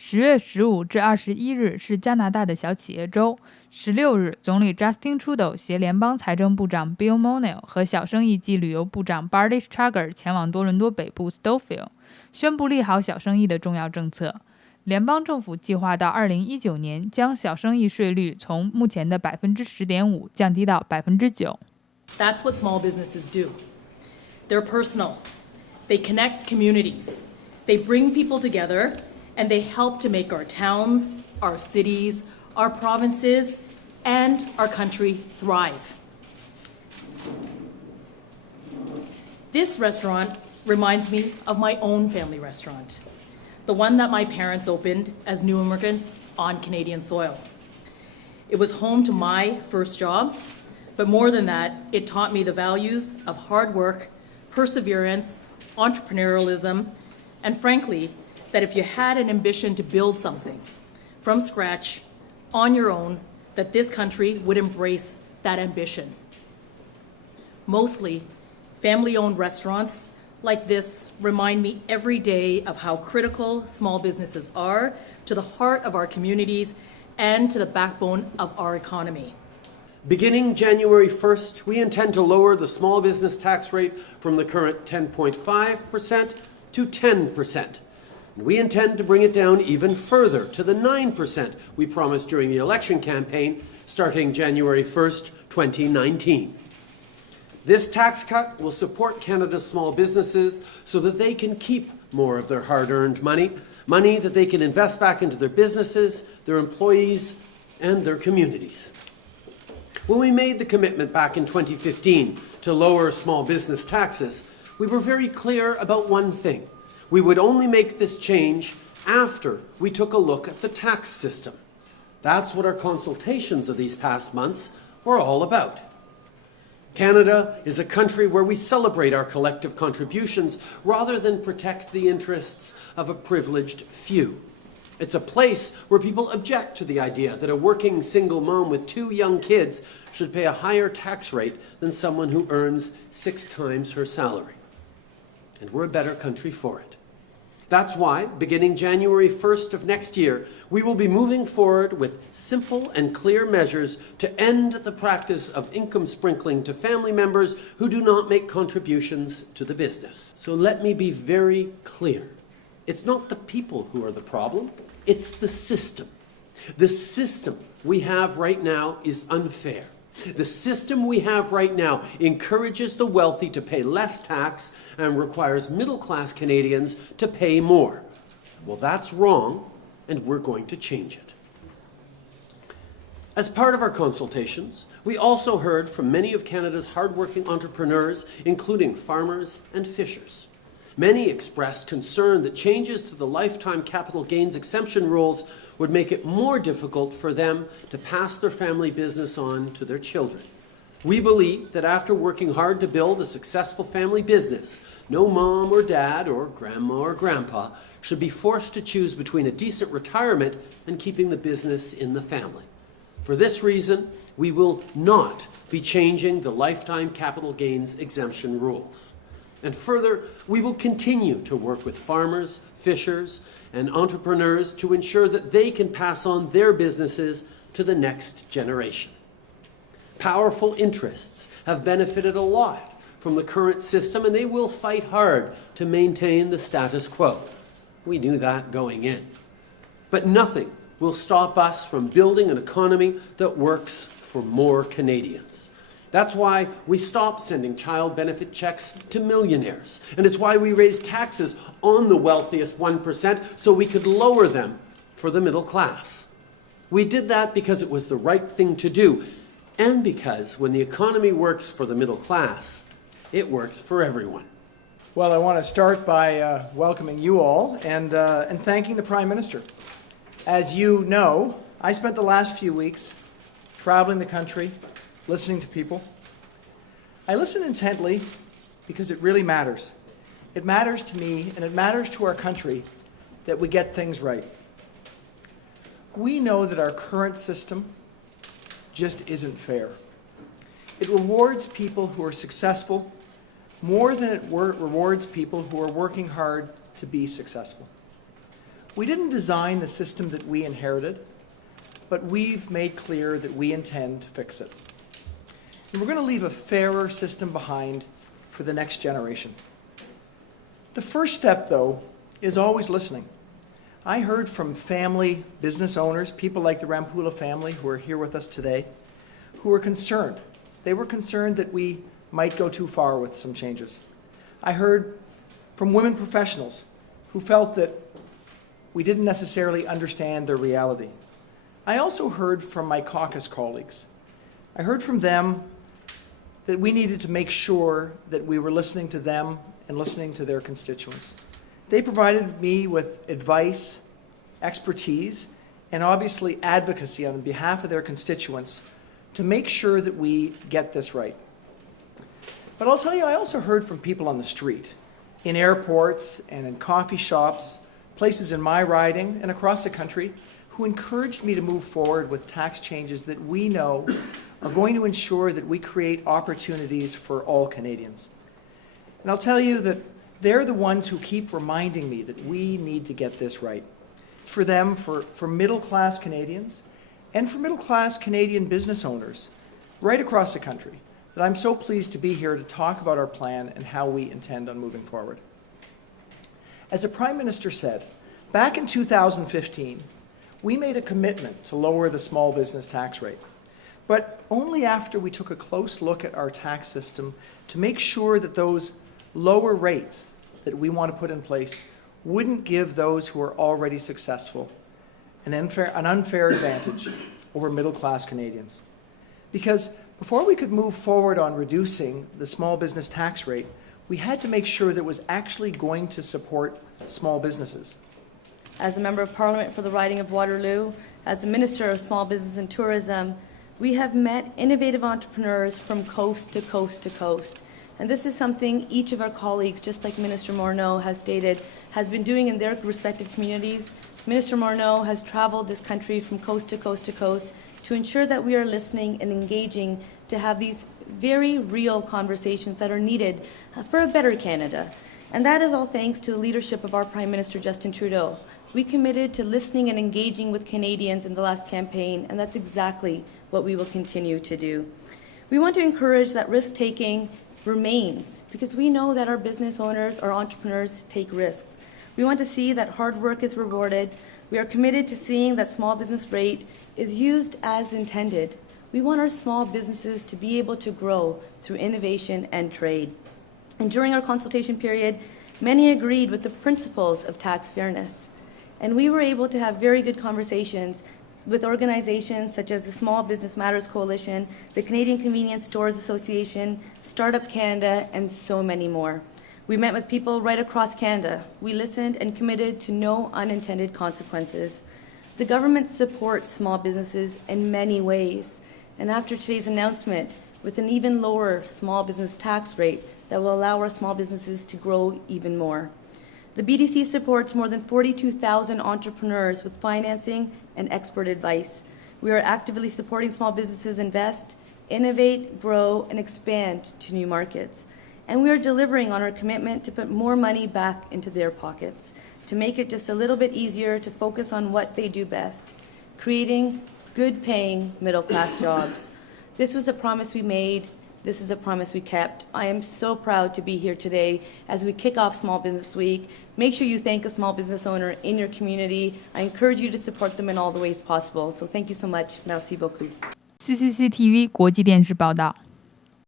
10月15至21日是加拿大的小企业周。16日，总理 Justin Trudeau携联邦财政部长Bill Morneau和小生意及旅游部长Bardish Chagger前往多伦多北部Stouffville，宣布利好小生意的重要政策。联邦政府计划到2019年将小生意税率从目前的 10.5% 降低到 9%。 That's what small businesses do. They're personal. They connect communities. They bring people together, and they help to make our towns, our cities, our provinces, and our country thrive. This restaurant reminds me of my own family restaurant, the one that my parents opened as new immigrants on Canadian soil. It was home to my first job, but more than that, it taught me the values of hard work, perseverance, entrepreneurialism, and frankly, that if you had an ambition to build something from scratch on your own, that this country would embrace that ambition. Mostly, family-owned restaurants like this remind me every day of how critical small businesses are to the heart of our communities and to the backbone of our economy. Beginning January 1st, we intend to lower the small business tax rate from the current 10.5% to 10%. And we intend to bring it down even further to the 9% we promised during the election campaign starting January 1st, 2019. This tax cut will support Canada's small businesses so that they can keep more of their hard-earned money that they can invest back into their businesses, their employees, and their communities. When we made the commitment back in 2015 to lower small business taxes, we were very clear about one thing. We would only make this change after we took a look at the tax system. That's what our consultations of these past months were all about. Canada is a country where we celebrate our collective contributions rather than protect the interests of a privileged few. It's a place where people object to the idea that a working single mom with 2 young kids should pay a higher tax rate than someone who earns 6 times her salary. And we're a better country for it. That's why, beginning January 1st of next year, we will be moving forward with simple and clear measures to end the practice of income sprinkling to family members who do not make contributions to the business. So let me be very clear. It's not the people who are the problem, it's the system. The system we have right now is unfair. The system we have right now encourages the wealthy to pay less tax and requires middle-class Canadians to pay more. Well, that's wrong, and we're going to change it. As part of our consultations, we also heard from many of Canada's hardworking entrepreneurs, including farmers and fishers. Many expressed concern that changes to the lifetime capital gains exemption rules would make it more difficult for them to pass their family business on to their children. We believe that after working hard to build a successful family business, no mom or dad or grandma or grandpa should be forced to choose between a decent retirement and keeping the business in the family. For this reason, we will not be changing the lifetime capital gains exemption rules. And further, we will continue to work with farmers, fishers, and entrepreneurs to ensure that they can pass on their businesses to the next generation. Powerful interests have benefited a lot from the current system, and they will fight hard to maintain the status quo. We knew that going in. But nothing will stop us from building an economy that works for more Canadians. That's why we stopped sending child benefit checks to millionaires. And it's why we raised taxes on the wealthiest 1% so we could lower them for the middle class. We did that because it was the right thing to do, and because when the economy works for the middle class, it works for everyone. Well, I want to start by welcoming you all and thanking the Prime Minister. As you know, I spent the last few weeks traveling the country, listening to people. I listen intently because it really matters. It matters to me and it matters to our country that we get things right. We know that our current system just isn't fair. It rewards people who are successful more than it rewards people who are working hard to be successful. We didn't design the system that we inherited, but we've made clear that we intend to fix it. And we're going to leave a fairer system behind for the next generation. The first step, though, is always listening. I heard from family business owners, people like the Rampula family who are here with us today, who were concerned. They were concerned that we might go too far with some changes. I heard from women professionals who felt that we didn't necessarily understand their reality. I also heard from my caucus colleagues. I heard from them that we needed to make sure that we were listening to them and listening to their constituents. They provided me with advice, expertise, and obviously advocacy on behalf of their constituents to make sure that we get this right. But I'll tell you, I also heard from people on the street, in airports and in coffee shops, places in my riding and across the country, who encouraged me to move forward with tax changes that we know are going to ensure that we create opportunities for all Canadians. And I'll tell you that they're the ones who keep reminding me that we need to get this right. For them, for middle-class Canadians, and for middle-class Canadian business owners right across the country, that I'm so pleased to be here to talk about our plan and how we intend on moving forward. As the Prime Minister said, back in 2015, we made a commitment to lower the small business tax rate, but only after we took a close look at our tax system to make sure that those lower rates that we want to put in place wouldn't give those who are already successful an unfair advantage over middle-class Canadians. Because before we could move forward on reducing the small business tax rate, we had to make sure that it was actually going to support small businesses. As a Member of Parliament for the riding of Waterloo, as the Minister of Small Business and Tourism, we have met innovative entrepreneurs from coast to coast to coast. And this is something each of our colleagues, just like Minister Morneau has stated, has been doing in their respective communities. Minister Morneau has traveled this country from coast to coast to coast to ensure that we are listening and engaging to have these very real conversations that are needed for a better Canada. And that is all thanks to the leadership of our Prime Minister Justin Trudeau. We committed to listening and engaging with Canadians in the last campaign, and that's exactly what we will continue to do. We want to encourage that risk-taking remains, because we know that our business owners, our entrepreneurs take risks. We want to see that hard work is rewarded. We are committed to seeing that small business rate is used as intended. We want our small businesses to be able to grow through innovation and trade. And during our consultation period, many agreed with the principles of tax fairness. And we were able to have very good conversations with organizations such as the Small Business Matters Coalition, the Canadian Convenience Stores Association, Startup Canada, and so many more. We met with people right across Canada. We listened and committed to no unintended consequences. The government supports small businesses in many ways. And after today's announcement, with an even lower small business tax rate that will allow our small businesses to grow even more. The BDC supports more than 42,000 entrepreneurs with financing and expert advice. We are actively supporting small businesses invest, innovate, grow, and expand to new markets. And we are delivering on our commitment to put more money back into their pockets, to make it just a little bit easier to focus on what they do best, creating good-paying middle-class jobs. This was a promise we made. This is a promise we kept. I am so proud to be here today as we kick off Small Business Week. Make sure you thank a small business owner in your community. I encourage you to support them in all the ways possible. So thank you so much. Merci beaucoup. CCTV 国际电视报道。